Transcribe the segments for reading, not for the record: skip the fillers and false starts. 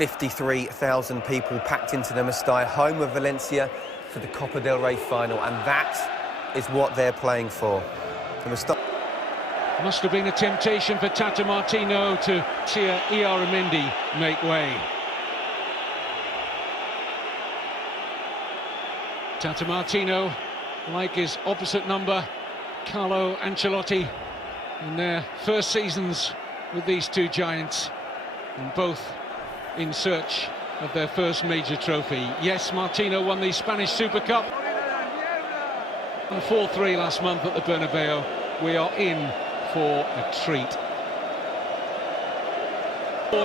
53,000 people packed into the Mestalla, home of Valencia, for the Copa del Rey final, and that is what they're playing for. The Mestalla must have been a temptation for Tata Martino to see Mendy make way. Tata Martino, like his opposite number, Carlo Ancelotti, in their first seasons with these two giants, and both in search of their first major trophy. Yes, Martino won the Spanish Super Cup, and 4-3 last month at the Bernabeu. We are in for a treat.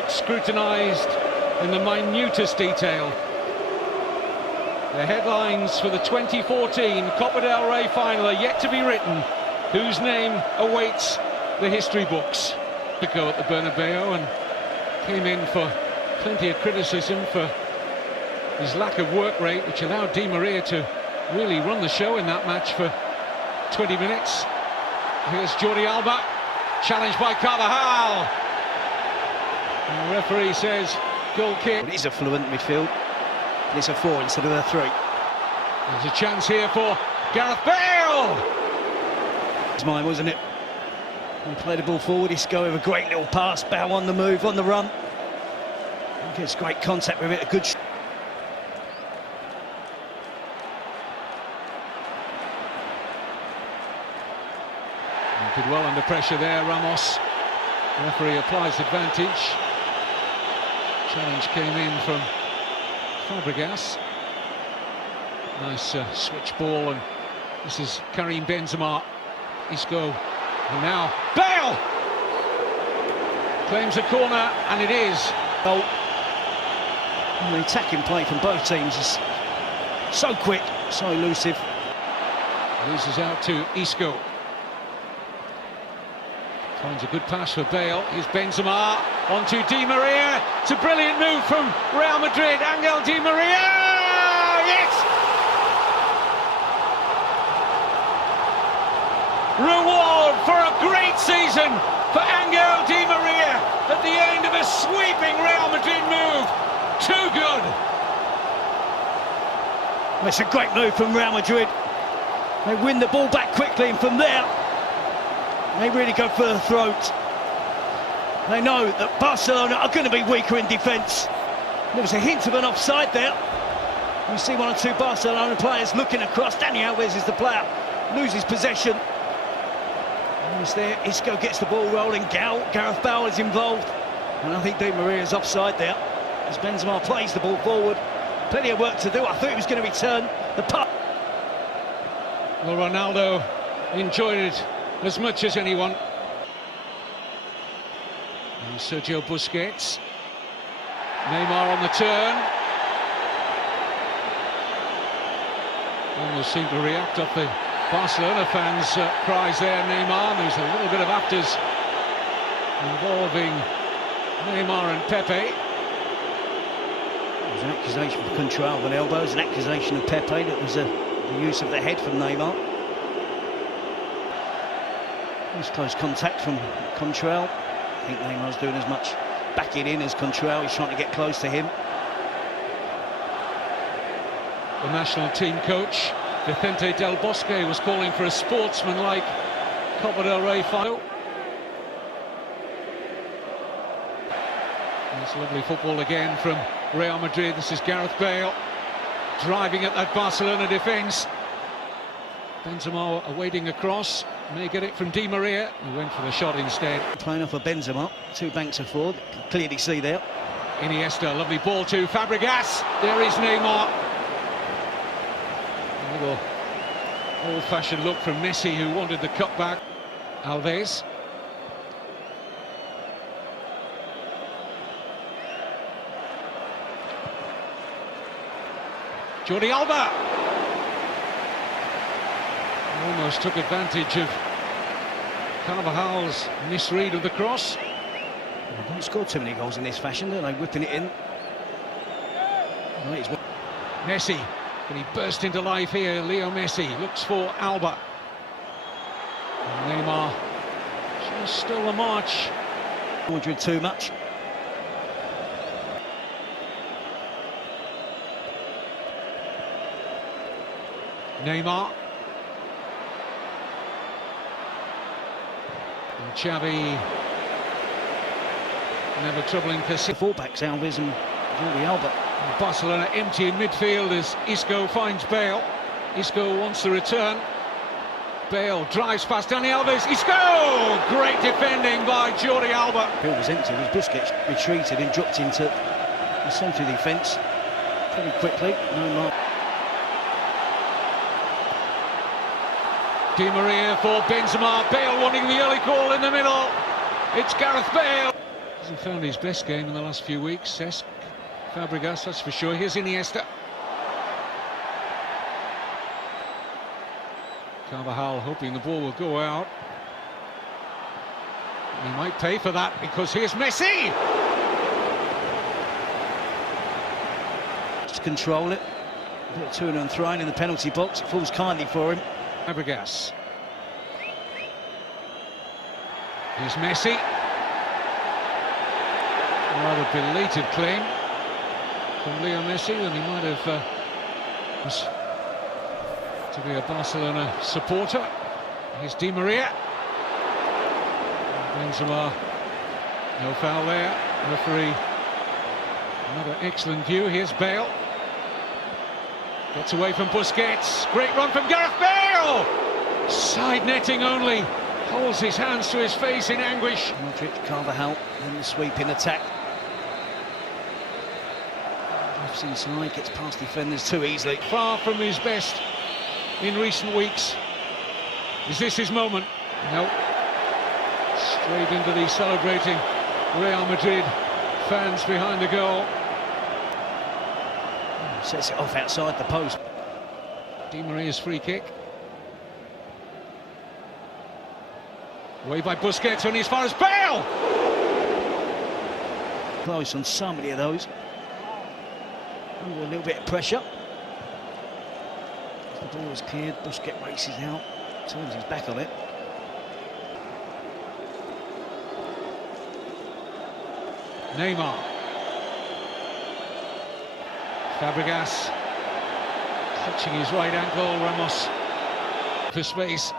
Scrutinised in the minutest detail. The headlines for the 2014 Copa del Rey final are yet to be written. Whose name awaits the history books? To go at the Bernabeu, and came in for plenty of criticism for his lack of work rate, which allowed Di Maria to really run the show in that match for 20 minutes. Here's Jordi Alba, challenged by Carvajal. And the referee says goal kick. It is a fluent midfield. It's a 4 instead of a 3. There's a chance here for Gareth Bale. It's mine, wasn't it? He played the ball forward. Isco with a great little pass. Bale on the move, on the run. He gets great contact with it. A good. Did well under pressure there, Ramos. The referee applies advantage. Challenge came in from Fabregas. Nice switch ball, and this is Karim Benzema. Isco, and now Bale claims a corner, and it is. Oh, the attacking play from both teams is so quick, so elusive. Loses out to Isco. Finds a good pass for Bale. Here's Benzema onto Di Maria. It's a brilliant move from Real Madrid. Angel Di Maria! Yes! Reward for a great season for Angel Di Maria at the end of a sweeping Real Madrid move. Too good! It's a great move from Real Madrid. They win the ball back quickly, and from there they really go for the throat. They know that Barcelona are going to be weaker in defence. There was a hint of an offside there. You see one or two Barcelona players looking across. Dani Alves is the player, loses possession. He's there, Isco gets the ball rolling. Gareth Bale is involved. And I think Di Maria's offside there, as Benzema plays the ball forward. Plenty of work to do. I thought he was going to return the pass. Well, Ronaldo enjoyed it as much as anyone. And Sergio Busquets. Neymar on the turn. Almost seemed to react off the Barcelona fans' cries there, Neymar. There's a little bit of afters involving Neymar and Pepe. There's an accusation of control of an elbow. There's an accusation of Pepe that was the use of the head from Neymar. There's close contact from Contrail. I think Neymar's doing as much backing in as Contrail. He's trying to get close to him. The national team coach, Vicente Del Bosque, was calling for a sportsman-like Copa del Rey final. It's lovely football again from Real Madrid. This is Gareth Bale driving at that Barcelona defence. Benzema awaiting a cross, may get it from Di Maria, who went for the shot instead. Playing off of Benzema, 2 banks of forward, can clearly see there. Iniesta, lovely ball to Fabregas. There is Neymar. A little old-fashioned look from Messi, who wanted the cutback. Alves. Jordi Alba. Almost took advantage of Carvajal's misread of the cross. They don't score too many goals in this fashion, do they? Whipping it in. Right, Messi, can he burst into life here? Leo Messi looks for Alba. And Neymar just still the march. Madrid too much. Neymar. And Xavi, never troubling Casillas. Fullbacks Alves and Jordi Alba. Barcelona empty in midfield as Isco finds Bale. Isco wants the return. Bale drives past Dani Alves. Isco! Great defending by Jordi Alba. Field was empty as Busquets retreated and dropped into the centre of the defence pretty quickly. No mark. Di Maria for Benzema. Bale wanting the early goal in the middle. It's Gareth Bale. Hasn't found his best game in the last few weeks. Cesc Fabregas, that's for sure. Here's Iniesta. Carvajal hoping the ball will go out. He might pay for that because here's Messi. Just control it. A bit of to and throwing in the penalty box. It falls kindly for him. Fabregas. Here's Messi. A rather belated claim from Leo Messi when he might have was to be a Barcelona supporter. Here's Di Maria. Benzema. No foul there. Referee. Another excellent view. Here's Bale. Gets away from Busquets. Great run from Gareth Bale! Side netting only. Holds his hands to his face in anguish. Modric, Carvajal, then the sweeping attack. Left inside, gets past defenders too easily. Far from his best in recent weeks. Is this his moment? No. Straight into the celebrating Real Madrid fans behind the goal. Sets it off outside the post. Di Maria's free kick. Away by Busquets, only as far as Bale! Close on so many of those. Under a little bit of pressure. As the ball is cleared, Busquets races out, turns his back on it. Neymar. Fabregas. Touching his right ankle, Ramos. For space.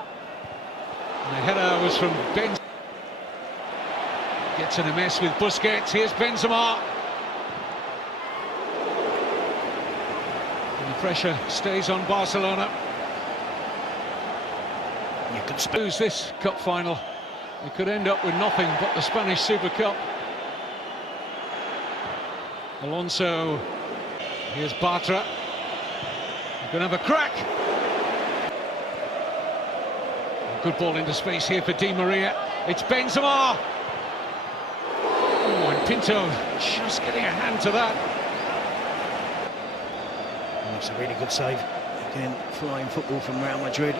And the header was from Ben. Gets in a mess with Busquets. Here's Benzema. And the pressure stays on Barcelona. You could lose this cup final. It could end up with nothing but the Spanish Super Cup. Alonso. Here's Bartra. He's going to have a crack. Good ball into space here for Di Maria. It's Benzema. Oh, and Pinto just getting a hand to that. That's a really good save. Again, flying football from Real Madrid.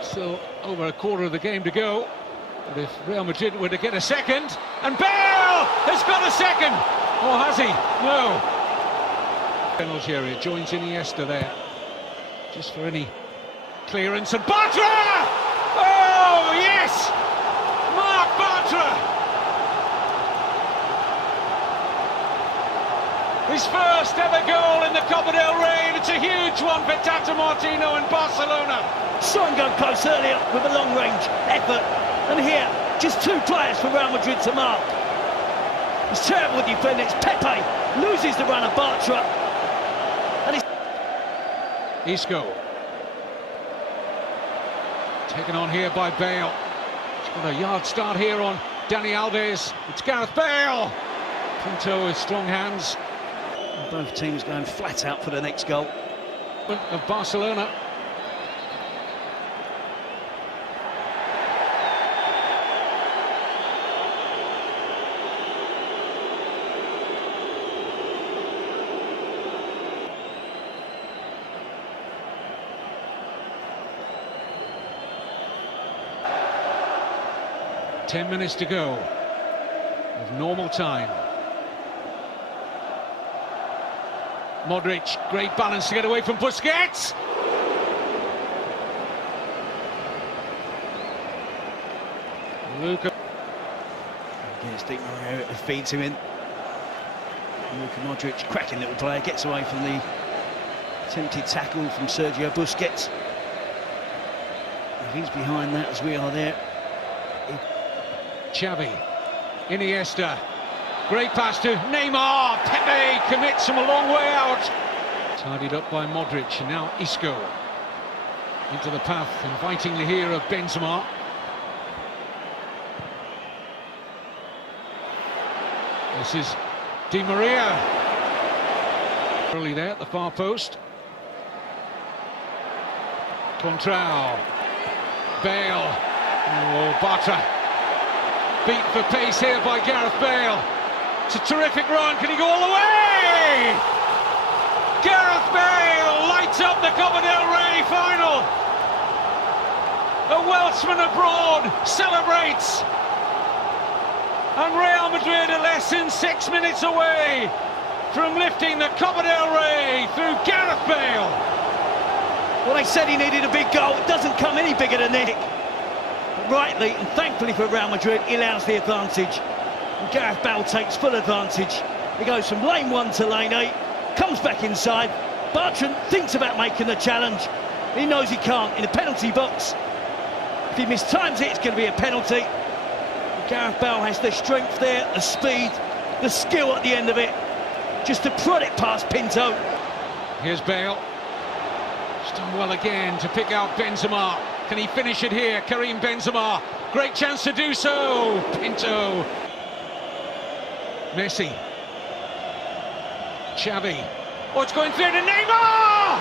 Still over a quarter of the game to go. But if Real Madrid were to get a second, and Bale has got a second. Or has he? No. Penalty area, joins Iniesta there. Just for any clearance, and Bartra! Oh, yes! Marc Bartra! His first ever goal in the Copa del Rey, and it's a huge one for Tata Martino in Barcelona. Saw him go close earlier with a long-range effort, and here, just two players for Real Madrid to mark. It's terrible defending. It's Pepe loses the run of Bartra, and he's Isco. Taken on here by Bale. He's got a yard start here on Dani Alves. It's Gareth Bale. Pinto with strong hands. Both teams going flat out for the next goal. Of Barcelona. Ten minutes to go of normal time. Modric, great balance to get away from Busquets. Luka. Against Di Maria, it feeds him in. Luka Modric, cracking little player, gets away from the Attempted tackle from Sergio Busquets. If he's behind that as we are there. Xavi, Iniesta, great pass to Neymar. Pepe commits him a long way out. Tidied up by Modric, and now Isco into the path, invitingly here, of Benzema. This is Di Maria. Early there at the far post. Contrao. Bale. Oh, Bartra. Beat for pace here by Gareth Bale. It's a terrific run. Can he go all the way? Gareth Bale lights up the Copa del Rey final. A Welshman abroad celebrates. And Real Madrid are less than 6 minutes away from lifting the Copa del Rey through Gareth Bale. Well, they said he needed a big goal. It doesn't come any bigger than this. But rightly and thankfully for Real Madrid, he allows the advantage. And Gareth Bale takes full advantage. He goes from lane 1 to lane 8, comes back inside. Bartra thinks about making the challenge. He knows he can't in the penalty box. If he mistimes it, it's going to be a penalty. Gareth Bale has the strength there, the speed, the skill at the end of it, just to prod it past Pinto. Here's Bale. He's done well again to pick out Benzema. Can he finish it here? Karim Benzema. Great chance to do so. Pinto. Messi. Xavi. Oh, it's going through to Neymar!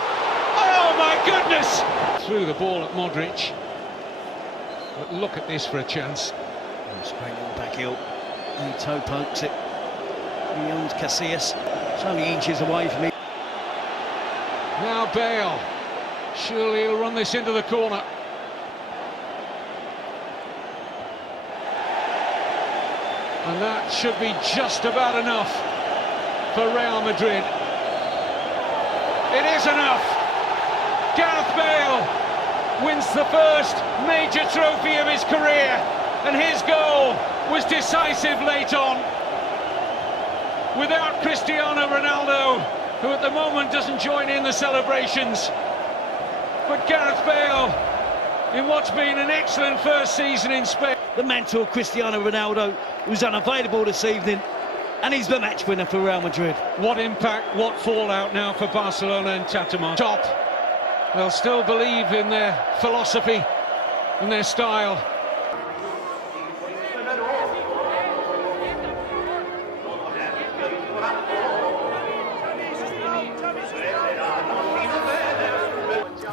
Oh, my goodness! Threw the ball at Modric. But look at this for a chance. It's a great little back heel. He toe pokes it. Beyond Casillas. It's only inches away from me. Now Bale. Surely he'll run this into the corner. And that should be just about enough for Real Madrid. It is enough. Gareth Bale wins the first major trophy of his career. And his goal was decisive late on. Without Cristiano Ronaldo, who at the moment doesn't join in the celebrations. But Gareth Bale, in what's been an excellent first season in Spain. The mentor Cristiano Ronaldo, who's unavailable this evening, and he's the match winner for Real Madrid. What impact, what fallout now for Barcelona and Tatama. Top. They'll still believe in their philosophy and their style.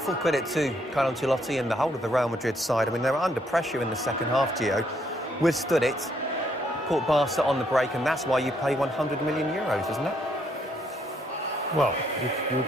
Full credit to Carlo Ancelotti and the whole of the Real Madrid side. I mean, they were under pressure in the second half, Gio. Withstood it, caught Barca on the break, and that's why you pay 100 million euros, isn't it? Well, you